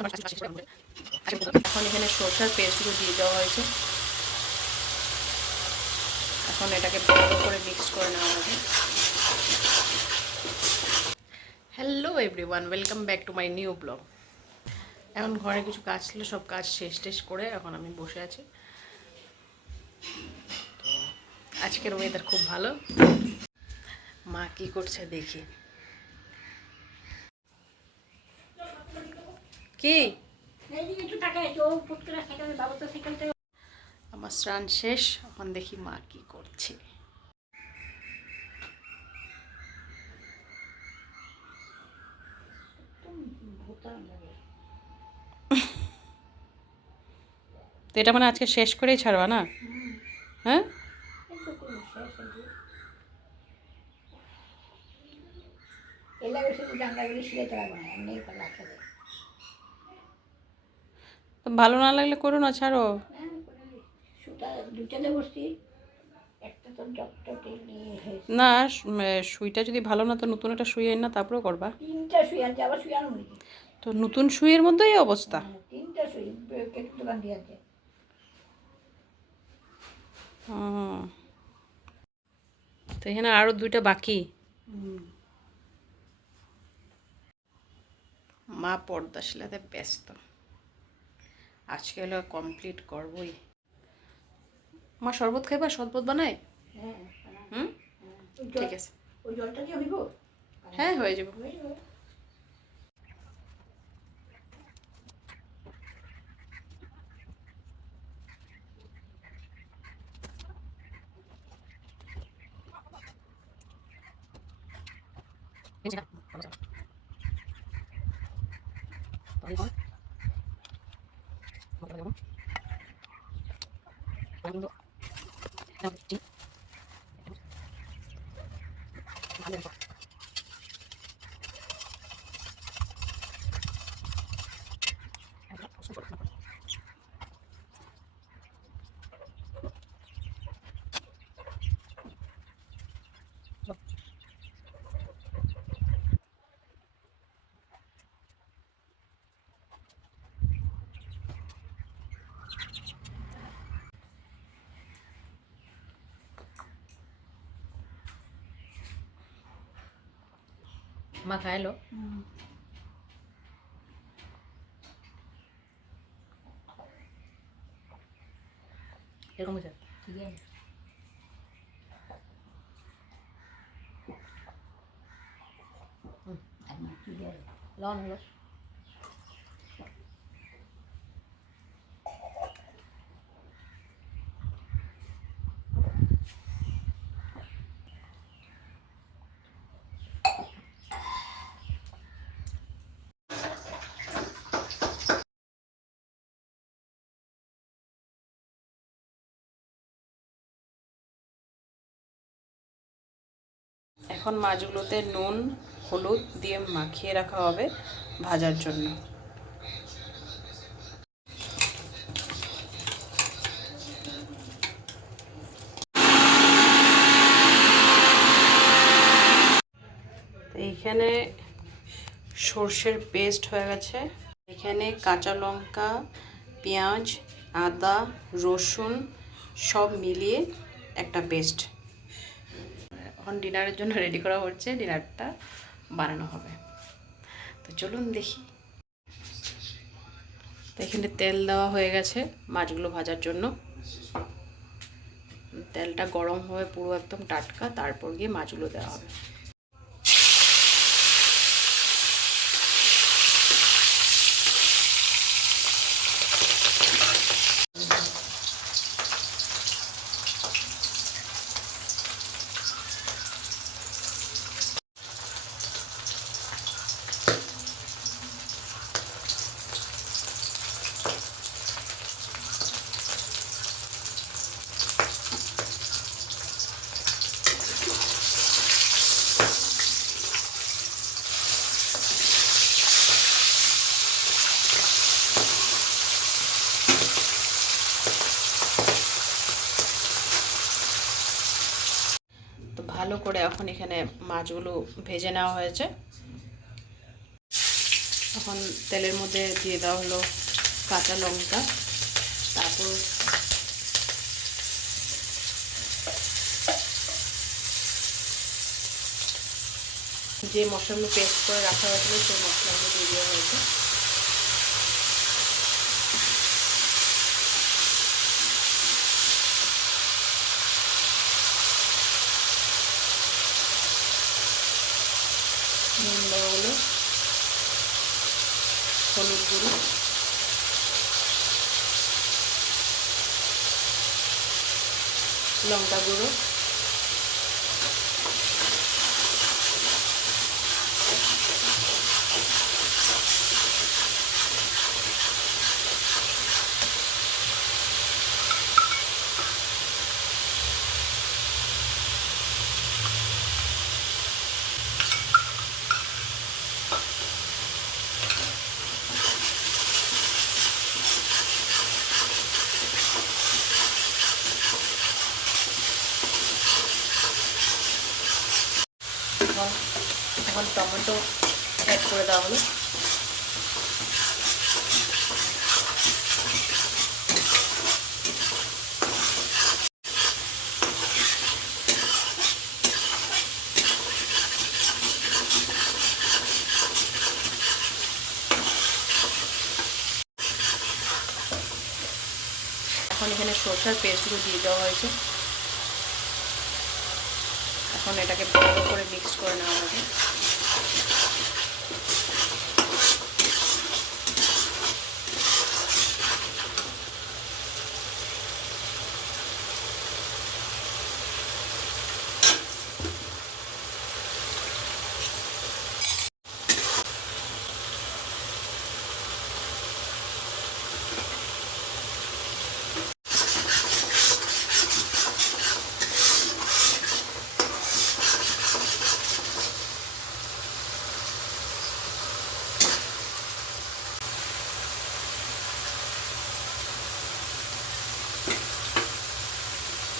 এখন এখানে সরষার পেস্টগুলো দিয়ে দেওয়া হয়েছে। এখন এটাকে ভালো করে মিক্স করে নেওয়া হবে। Hello everyone, welcome back to my new blog. এখন ঘরে কিছু কাজ ছিল, সব কাজ শেষ টেস করে এখন আমি বসে আছি। আজকের ওয়েদার খুব ভালো। মা কি করছে দেখি। কি আমার স্নান শেষ, এখন দেখি মা কি করছে। তো এটা মানে আজকে শেষ করেই ছাড়বা না? হ্যাঁ, তো ভালো না লাগলে করো না, ছাড়ো না। সুইটা যদি ভালো না, তো নতুন একটা সুই আন না, তারপরেও করবা। তো নতুন সুইয়ের মধ্যে এই অবস্থা। তো এখানে আরো দুইটা বাকি। মা পর্দা শিলাতে ব্যস্ত, আজকে হলো কমপ্লিট করবই। মা শরবত খাইবা? শরবত বানাই? হুম, ঠিক আছে। হ্যাঁ, হয়ে যাবে। মা খাইলো? এরকম হয়েছে? লন হলো। এখন মাছগুলোতে নুন হলুদ দিয়ে মাখিয়ে রাখা হবে ভাজার জন্য। এইখানে সর্ষের পেস্ট হয়ে গেছে। এখানে কাঁচা লঙ্কা, পেঁয়াজ, আদা, রসুন সব মিলিয়ে একটা পেস্ট। এখন ডিনারের জন্য রেডি করা হচ্ছে, ডিনারটা বানানো হবে। তো চলুন দেখি। তো এখানে তেল দেওয়া হয়ে গেছে মাছগুলো ভাজার জন্য। তেলটা গরম হয়ে পুরো একদম টাটকা, তারপর গিয়ে মাছগুলো দেওয়া হবে। তো ভালো করে এখন এখানে মাছগুলো ভেজে নেওয়া হয়েছে। এখন তেলের মধ্যে দিয়ে দেওয়া হলো কাঁচা লঙ্কা, তারপর যে মশলাগুলো পেস্ট করে রাখা হয়েছিল সেই মশলাগুলো দিয়ে দেওয়া হয়েছে। নুন দেওয়া হলো, হলুদ গুঁড়ো, লঙ্কা গুঁড়ো, এখন টমেটো অ্যাড করে দেওয়া হলো। এখন এখানে সরষার পেস্টগুলো দিয়ে দেওয়া হয়েছে। এখন এটাকে ভালো করে মিক্স করে নেওয়া হবে।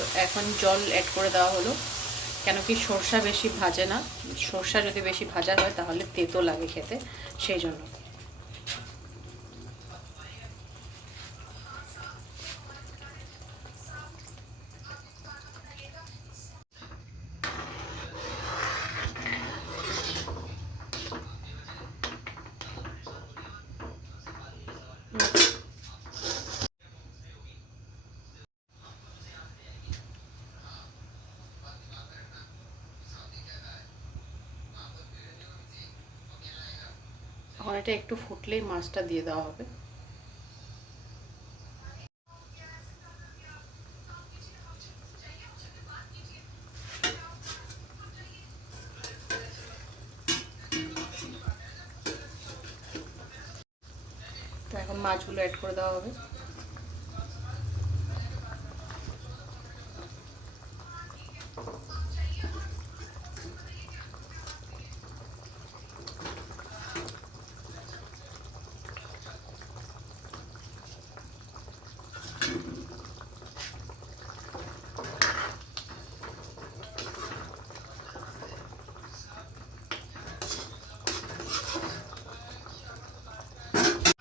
তো এখন জল অ্যাড করে দেওয়া হলো, কেন কি সরষা বেশি ভাজে না, সরষা যদি বেশি ভাজা হয় তাহলে তেতো লাগে খেতে, সেই জন্য। এখন এটা একটু ফুটলেই মাছটা দিয়ে দেওয়া হবে। তো এখন মাছগুলো অ্যাড করে দেওয়া হবে।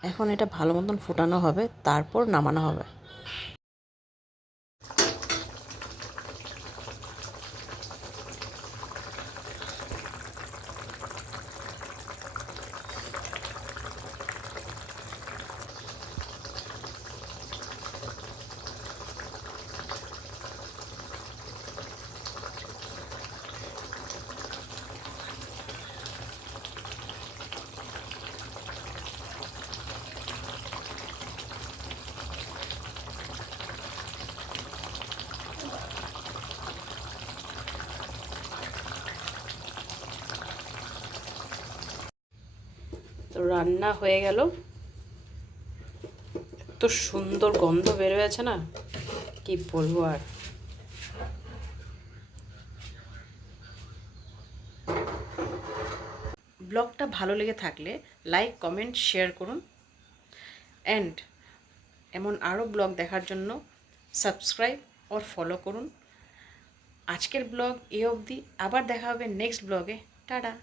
এখন এটা ভালো মতন ফুটানো হবে, তারপর নামানো হবে। তো রান্না হয়ে গেল। এত সুন্দর গন্ধ বের হয়েছে না, কি বলবো আর। ব্লগটা ভালো লেগে থাকলে লাইক, কমেন্ট, শেয়ার করুন। অ্যান্ড এমন আরও ব্লগ দেখার জন্য সাবস্ক্রাইব আর ফলো করুন। আজকের ব্লগ এই অবধি, আবার দেখা হবে নেক্সট ব্লগে। টাটা।